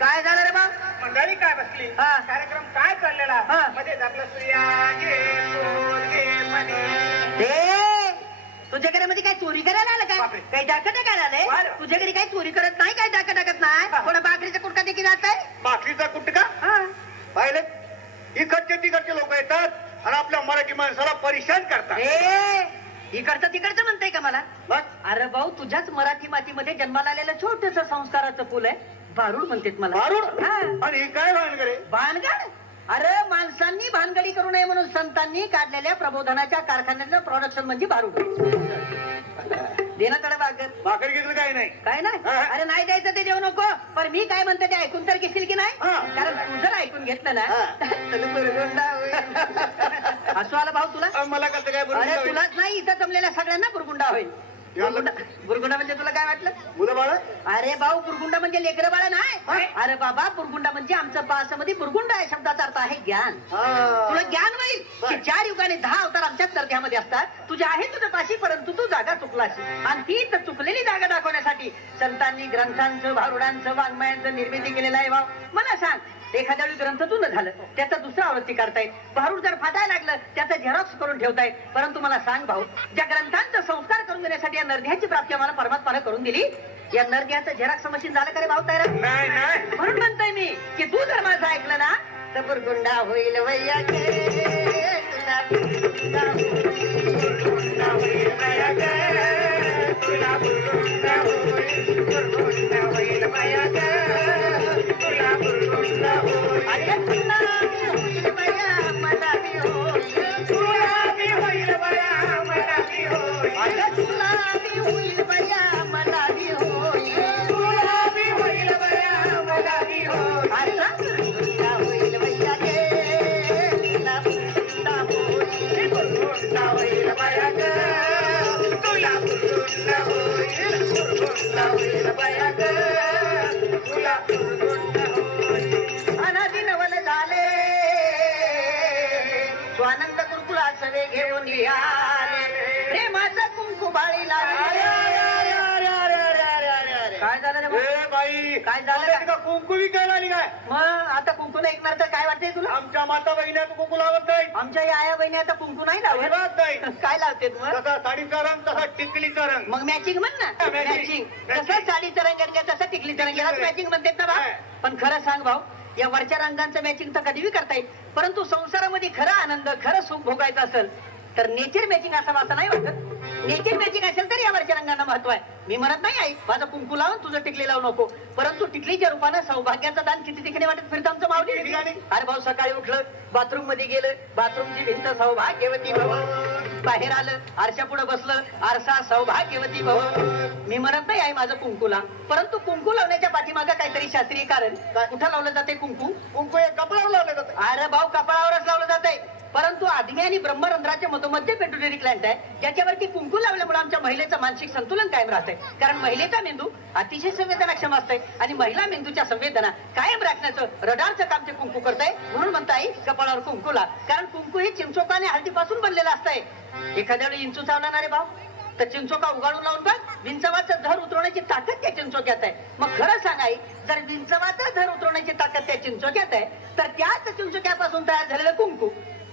काय झालं रे बा? मंडळी काय बसली? कार्यक्रम काय चाललेला? मध्येच आपला स्त्रिया घे पोत घे म्हणे. तुझ्या घरामध्ये काय चोरी करायला आलं काय? काही डाकं टाकायला आलंय? तुझ्या घरी काही चोरी करत नाही, काय डाकं टाकत नाही? कोणा बाकरीचा कुटका देखील जात आहे? भाकरीचा कुटका पाहिले इकडचे तिकडचे लोक येतात आणि आपल्या मराठी माणसाला परेशान करतात. इकडचं तिकडचं म्हणताय का मला? अरे भाऊ, तुझ्याच मराठी मातीमध्ये जन्माला आलेलं छोटस संस्काराचं फुल आहे, भारूड म्हणतात मला. भारूड? आणि हे काय भानगड आहे? भानगड? अरे माणसांनी भानगडी करू नये म्हणून संतांनी काढलेल्या प्रबोधनाच्या कारखान्याचं प्रोडक्शन म्हणजे भारूड. देण्याकडे भाकर घेतलं काय नाही? काय नाही? अरे नाही द्यायचं ते देऊ नको, पण मी काय म्हणते ते ऐकून तर घेशील की नाही? कारण तू जर ऐकून घेतलं ना तर बुरगुंडा होईल. हसू आला भाऊ तुला? मला कसं काय? अरे तुलाच नाही, इथं जमलेल्या सगळ्यांना बुरगुंडा होईल. बुरगुंडा म्हणजे तुला काय वाटलं? मुलं बाळ? अरे भाऊ, बुरगुंडा म्हणजे लेकरं बाळा नाही. अरे बाबा, बुरगुंडा म्हणजे आमचं भाषेमध्ये बुरगुंडा या शब्दाचा अर्थ आहे ज्ञान. तुला ज्ञान होईल की 4 युगाने 10 अवतार आमच्याच तरध्यामध्ये असतात. तुझ्या आहे तुझं पाशी, परंतु तू जागा चुकलाशी आणि ती चुकलेली जागा दाखवण्यासाठी संतांनी ग्रंथांचं, भारुडांचं, वाङ्मयांचं निर्मिती केलेलं आहे. भाऊ मला सांग, एखाद्या वेळी ग्रंथ जुनं झालं, त्याचा दुसरा आवृत्ती करतायत, भारूड जर फाटायला लागलं त्याचा झेरॉक्स करून ठेवतायत. परंतु मला सांग भाऊ, ज्या ग्रंथांचा संस्कार करून देण्यासाठी या नरध्याची प्राप्ती आम्हाला परमात्माने करून दिली, या नरध्याचं झेरॉक्स मशीन झालं का रे भाऊ तयार? नाही. म्हणून म्हणतोय मी की तू जर माझं ऐकलं ना तर बुरगुंडा होईल वैया गे, तुला बुरगुंडा होईल, बुरगुंडा होईल वैया गे, तुला बुरगुंडा होईल, बुरगुंडा होईल वैया गे, तुला बुरगुंडा होईल. अरे तुला होईल वैया, मला बी होईल, तुला बी होईल वैया, मला बी होईल. अरे तुला बी होईल वैया, मला बी होईल, तुला बी होईल वैया, मला बी होईल. अरे बुरगुंडा होईल वैया गे, तुला बुरगुंडा होईल, बुरगुंडा होईल वैया गे, तुला बुरगुंडा होईल, बुरगुंडा होईल वैया गे, तुला बुरगुंडा होईल. अनादी नवल झाले स्वानंद गुरुकुळा सवे घेऊन आले, प्रेमाचा कुंकू बाळी लागले. काय झालं रे बाई? काय झालं का कुंकू विकायला आली काय? मग आता कुंकू ऐकणार तर काय वाटतंय तुला? आमच्या माता बहिणी कुंकू लावत नाही. आमच्या या आया बहिणी आता कुंकू नाही लावत नाही. काय लावते मग? तसा साडीचा रंग, तसा टिकलीचा रंग. मग मॅचिंग म्हण ना. मॅचिंग जसं साडीचा रंग आहे तसं टिकलीचा रंग याला मॅचिंग म्हणतात ना भाऊ. पण खरं सांग भाऊ, या वरच्या रंगांचं मॅचिंग तर कधीही करता येईल, परंतु संसारामध्ये खरा आनंद, खरं सुख भोगायचं असेल तर नेचर मॅचिंग असं असं नाही वाटत. नेचर मॅचिंग असेल तर या वरच्या रंगांना महत्व आहे. मी म्हणत नाही आई माझं कुंकू लावून तुझं टिकली लावू नको, परंतु टिकलीच्या रूपानं सौभाग्याचं दान किती ठिकाणी वाटत फिरतं आमचं माऊली. अरे भाऊ, सकाळी उठलं, बाथरूम मध्ये गेलं, बाथरूमची भिंत सौभाग्यवती भव, बाहेर आलं, आरशा पुढे बसलं, आरसा सौभाग्यवती भव. मी म्हणत नाही आई माझं कुंकू लाव, परंतु कुंकू लावण्याच्या पाठीमागं काहीतरी शास्त्रीय कारण. कुठं लावलं जाते कुंकू? कुंकू हे कपड्यावर लावलं जातं. अरे भाऊ, कपाळावरच लावलं जाते, परंतु आदमी आणि ब्रह्मरंध्राच्या मधोमध्य पेट्युटरी ग्लँड आहे, ज्याच्यावरती कुंकू लावल्यामुळे आमच्या महिलेचं मानसिक संतुलन कायम राहतंय. कारण महिलेचा मेंदू अतिशय संवेदनाक्षम असतंय आणि महिला मेंदूच्या संवेदना कायम राखण्याचं रडारचं काम ते कुंकू करतंय. म्हणून म्हणताय कपाळावर कुंकू लाव, कारण कुंकू हे चिंचोका आणि हळदीपासून बनलेलं असतंय. एखाद्या वेळी इंचू चावला ना रे भाऊ तर चिंचोका उगाळून लावून बघ, विंचवाचं धर उतरवण्याची ताकद त्या चिंचोक्यात आहे. मग खरं सांगाय, जर विंचवाचं धर उतरवण्याची ताकद त्या चिंचोक्यात आहे तर त्याच चिंचोक्यापासून तयार झालेलं कुंकू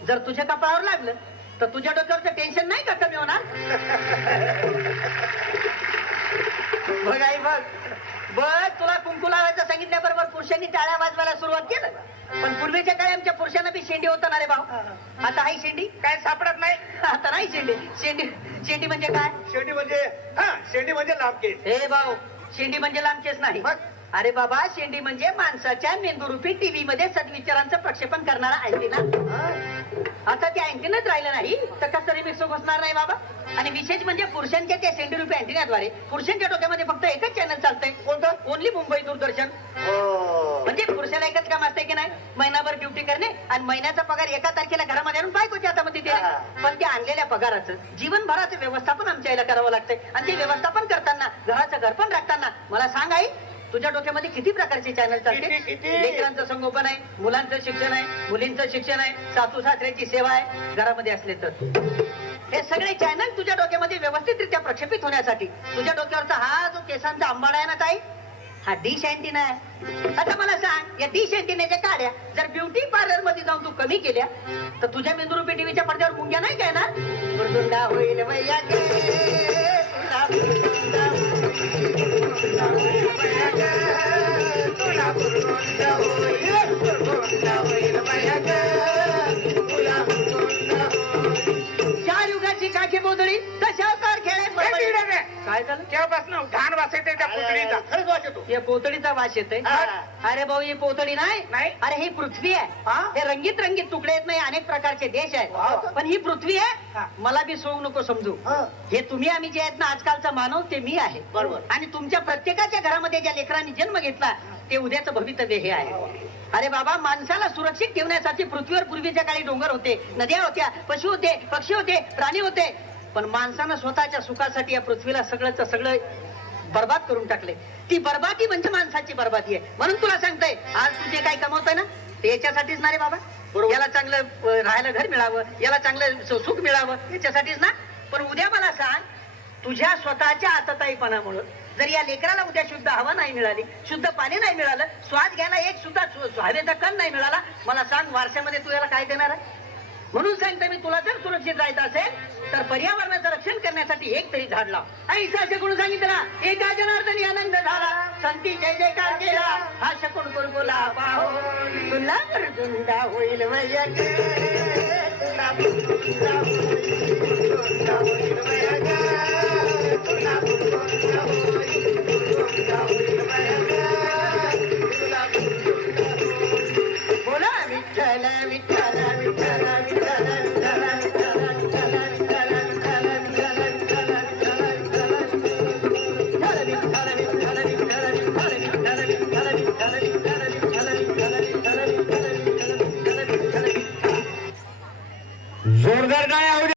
जर तुझ्या कपाळावर लागलं तर तुझ्या डोक्यावरचं टेन्शन नाही का कमी होणार? बघ आई बघ बघ, तुला कुंकू लावायचं सांगितल्याबरोबर पुरुषांनी टाळ्या वाजवायला सुरुवात केलं. पण पूर्वीच्या काळी आमच्या पुरुषांना बी शेंडी होता ना रे भाऊ. आता हाय शेंडी काय सापडत नाही. आता नाही शेंडी. शेंडी शेंडी म्हणजे काय? शेंडी म्हणजे शेंडी म्हणजे लांब केस. हे भाऊ, शेंडी म्हणजे लांब केस नाही. अरे बाबा, शेंडी म्हणजे माणसाच्या मेंदूरूपी टीव्ही मध्ये सद्विचारांचं प्रक्षेपण करणारा अँटिना. आता ते अँटिनाच राहिलं नाही तर कसं रिमिक्स बसणार नाही बाबा. आणि विशेष म्हणजे पुरुषांच्या त्या शेंडीरूपी अँटिनाद्वारे पुरुषांच्या डोक्यामध्ये फक्त एकच चॅनल चालतंय. कोणतं? ओनली मुंबई दूरदर्शन. म्हणजे पुरुषाला एकच काम असतंय की नाही, महिनाभर ड्युटी करणे आणि महिन्याचा पगार एका तारखेला घरामध्ये आणून बायकोच्या हातामध्ये देणे. पण त्या आणलेल्या पगाराचं जीवनभराचं व्यवस्थापन आमच्या याला करावं लागतंय. आणि ते व्यवस्थापन करताना घराचं घर पण राखताना मला सांग आई, तुझ्या डोक्यामध्ये किती प्रकारचे चॅनल चालते? किती? लेकरांचं संगोपन आहे, मुलांचं शिक्षण आहे, मुलींचं शिक्षण आहे, सासू सासऱ्याची सेवा आहे घरामध्ये असले तर. हे सगळे चॅनल तुझ्या डोक्यामध्ये व्यवस्थितरित्या प्रक्षेपित होण्यासाठी तुझ्या डोक्यावरचा हा जो केसांचा आंबाडा आहे ना ताई, हा डिश अँटिना आहे. आता मला सांग, या डिश अँटिनाच्या काड्या जर ब्युटी पार्लर मध्ये जाऊन तू कमी केल्या तर तुझ्या मेंदूरूपी टीव्हीच्या पडद्यावर मुंग्या नाही काय ना? बुरगुंडा होईल वैया गे, तुला बुरगुंडा होईल वैया गे, तुला बुरगुंडा होईल, बुरगुंडा होईल वैया गे, तुला बुरगुंडा होईल. चार युगाची काठी बोदळी दशावतार खेळे. काय झालं? तेव्हापासून घाण वास येते त्या पुतळीचा. खरंच वाटतो. या पोतळीचा वास येतोय. हा. अरे भाऊ, ही पोतळी नाही. नाही? अरे ही पृथ्वी आहे. हा? हे रंगीत रंगीत तुकडे आहेत नाही, अनेक प्रकारचे देश वा. आहेत, पण ही पृथ्वी आहे. हा. मला बी सोडू नको समजू. हा. हे तुम्ही आम्ही जे आहेत ना आजकालचा मानव, ते मी आहे. बरोबर. आणि तुमच्या प्रत्येकाच्या घरामध्ये ज्या लेकरांनी जन्म घेतला ते उद्याचं भवितव्य हे आहे. अरे बाबा, माणसाला सुरक्षित ठेवण्यासाठी पृथ्वीवर पूर्वीच्या काळी डोंगर होते, नद्या होत्या, पशु होते, पक्षी होते, प्राणी होते. पण माणसानं स्वतःच्या सुखासाठी या पृथ्वीला सगळंच सगळं बर्बाद करून टाकले. ती बर्बादी म्हणजे माणसाची बर्बादी आहे. म्हणून तुला सांगतोय, आज तू जे काही कमवतोय ना ते याच्यासाठीच ना रे बाबा. बरोबर. याला चांगलं राहायला घर मिळावं, याला चांगलं सुख मिळावं, याच्यासाठीच ना. पण उद्या मला सांग, तुझ्या स्वतःच्या आतताईपणामुळे जर या लेकराला उद्या शुद्ध हवा नाही मिळाली, शुद्ध पाणी नाही मिळालं, श्वास घ्यायला एक सुद्धा हवेचा कण नाही मिळाला, मला सांग वारशामध्ये तू याला काय देणार आहे? म्हणून सांगतो मी, तुला जर सुरक्षित राहायचं असेल तर पर्यावरणाचं रक्षण करण्यासाठी एक तरी झाड लाव. आणि असं कोण सांगितलं? एका जनार्दनी आनंद झाला, संती जय जयकार केला, हा शकून कुरकुला पाहो, तुला गुंडा होईल वैया गे, तुला गुंडा होईल, गुंडा होईल वैया गे.